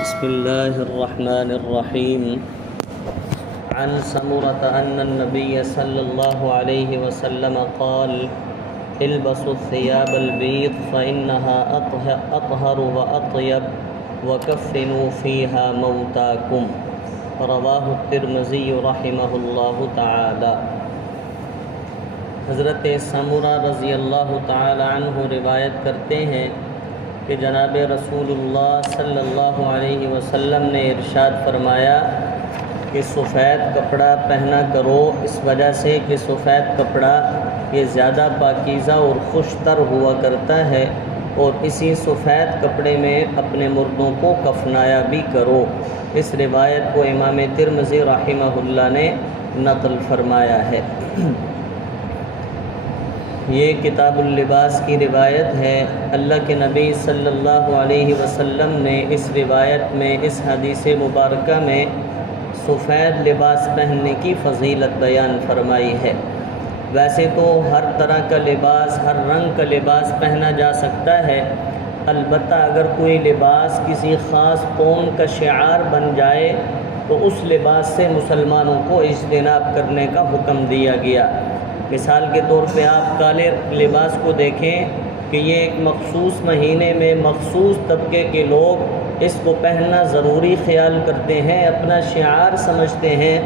بسم الله الرحمن الرحيم. عن سمرة أن النبي صلى الله عليه وسلم قال: البسوا الثياب البيض فإنها أطهر وأطيب وكفنوا فيها موتاكم. رواه الترمذي رحمہ اللہ تعالی. حضرت سمرہ رضی اللہ تعالی عنہ روایت کرتے ہیں کہ جناب رسول اللہ صلی اللہ علیہ وسلم نے ارشاد فرمایا کہ سفید کپڑا پہنا کرو، اس وجہ سے کہ سفید کپڑا یہ زیادہ پاکیزہ اور خوش تر ہوا کرتا ہے، اور اسی سفید کپڑے میں اپنے مردوں کو کفنایا بھی کرو. اس روایت کو امام ترمذی رحمہ اللہ نے نقل فرمایا ہے. یہ کتاب اللباس کی روایت ہے. اللہ کے نبی صلی اللہ علیہ وسلم نے اس روایت میں، اس حدیث مبارکہ میں سفید لباس پہننے کی فضیلت بیان فرمائی ہے. ویسے تو ہر طرح کا لباس، ہر رنگ کا لباس پہنا جا سکتا ہے، البتہ اگر کوئی لباس کسی خاص قوم کا شعار بن جائے تو اس لباس سے مسلمانوں کو اجتناب کرنے کا حکم دیا گیا. مثال کے طور پہ آپ کالے لباس کو دیکھیں کہ یہ ایک مخصوص مہینے میں مخصوص طبقے کے لوگ اس کو پہننا ضروری خیال کرتے ہیں، اپنا شعار سمجھتے ہیں،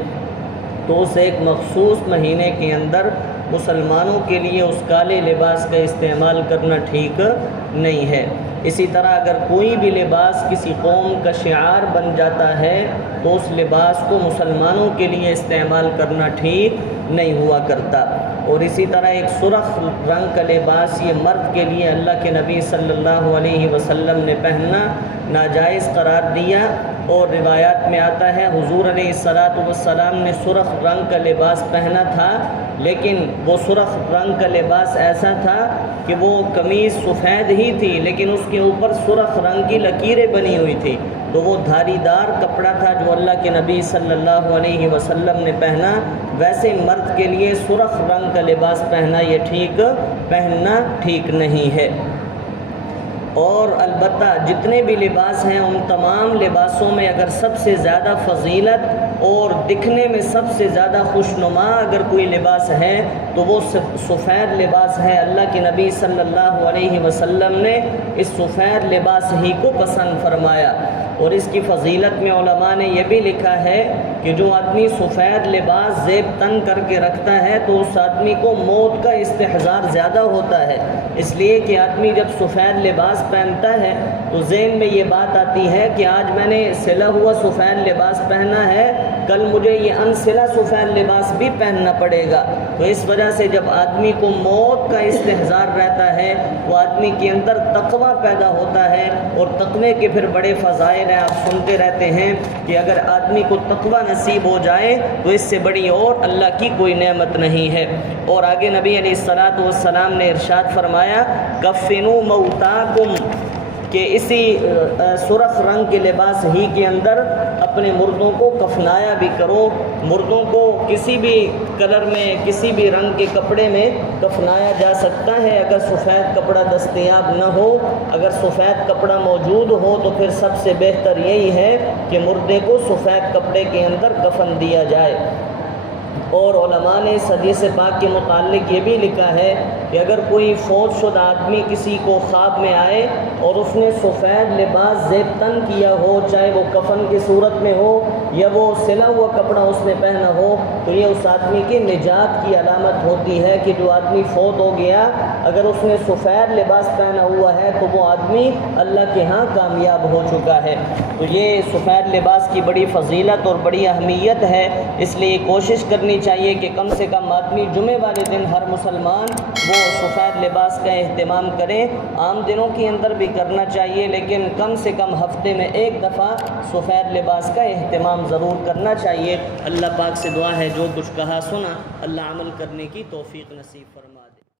تو اس ایک مخصوص مہینے کے اندر مسلمانوں کے لیے اس کالے لباس کا استعمال کرنا ٹھیک نہیں ہے. اسی طرح اگر کوئی بھی لباس کسی قوم کا شعار بن جاتا ہے تو اس لباس کو مسلمانوں کے لیے استعمال کرنا ٹھیک نہیں ہوا کرتا. اور اسی طرح ایک سرخ رنگ کا لباس یہ مرد کے لیے اللہ کے نبی صلی اللہ علیہ وسلم نے پہننا ناجائز قرار دیا. اور روایات میں آتا ہے حضور علیہ السلام نے سرخ رنگ کا لباس پہنا تھا، لیکن وہ سرخ رنگ کا لباس ایسا تھا کہ وہ قمیض سفید ہی تھی لیکن اس کے اوپر سرخ رنگ کی لکیریں بنی ہوئی تھی، تو وہ دھاری دار کپڑا تھا جو اللہ کے نبی صلی اللہ علیہ وسلم نے پہنا. ویسے مرد کے لیے سرخ رنگ کا لباس پہننا ٹھیک نہیں ہے. اور البتہ جتنے بھی لباس ہیں ان تمام لباسوں میں اگر سب سے زیادہ فضیلت اور دکھنے میں سب سے زیادہ خوشنما اگر کوئی لباس ہے تو وہ سفید لباس ہے. اللہ کے نبی صلی اللہ علیہ وسلم نے اس سفید لباس ہی کو پسند فرمایا. اور اس کی فضیلت میں علماء نے یہ بھی لکھا ہے کہ جو آدمی سفید لباس زیب تن کر کے رکھتا ہے تو اس آدمی کو موت کا استحضار زیادہ ہوتا ہے، اس لیے کہ آدمی جب سفید لباس پہنتا ہے تو ذہن میں یہ بات آتی ہے کہ آج میں نے سلا ہوا سفید لباس پہنا ہے، کل مجھے یہ انسلا سفید لباس بھی پہننا پڑے گا. تو اس وجہ سے جب آدمی کو موت کا استحضار رہتا ہے وہ آدمی کے اندر تقوی پیدا ہوتا ہے، اور تقوی کے پھر بڑے فضائل ہیں. آپ سنتے رہتے ہیں کہ اگر آدمی کو تقوی نصیب ہو جائے تو اس سے بڑی اور اللہ کی کوئی نعمت نہیں ہے. اور آگے نبی علیہ السلام نے ارشاد فرمایا کفنوا موتاکم، کہ اسی سرخ رنگ کے لباس ہی کے اندر اپنے مردوں کو کفنایا بھی کرو. مردوں کو کسی بھی کلر میں، کسی بھی رنگ کے کپڑے میں کفنایا جا سکتا ہے اگر سفید کپڑا دستیاب نہ ہو. اگر سفید کپڑا موجود ہو تو پھر سب سے بہتر یہی ہے کہ مردے کو سفید کپڑے کے اندر کفن دیا جائے. اور علماء نے اس حدیث پاک کے متعلق یہ بھی لکھا ہے کہ اگر کوئی فوت شدہ آدمی کسی کو خواب میں آئے اور اس نے سفید لباس زیب تن کیا ہو، چاہے وہ کفن کی صورت میں ہو یا وہ سلا ہوا کپڑا اس نے پہنا ہو، تو یہ اس آدمی کی نجات کی علامت ہوتی ہے کہ جو آدمی فوت ہو گیا اگر اس نے سفید لباس پہنا ہوا ہے تو وہ آدمی اللہ کے ہاں کامیاب ہو چکا ہے. تو یہ سفید لباس کی بڑی فضیلت اور بڑی اہمیت ہے، اس لیے کوشش کرنی چاہیے کہ کم سے کم آدمی جمعے والے دن ہر مسلمان وہ سفید لباس کا اہتمام کریں. عام دنوں کے اندر بھی کرنا چاہیے لیکن کم سے کم ہفتے میں ایک دفعہ سفید لباس کا اہتمام ضرور کرنا چاہیے. اللہ پاک سے دعا ہے جو کچھ کہا سنا اللہ عمل کرنے کی توفیق نصیب فرما دے.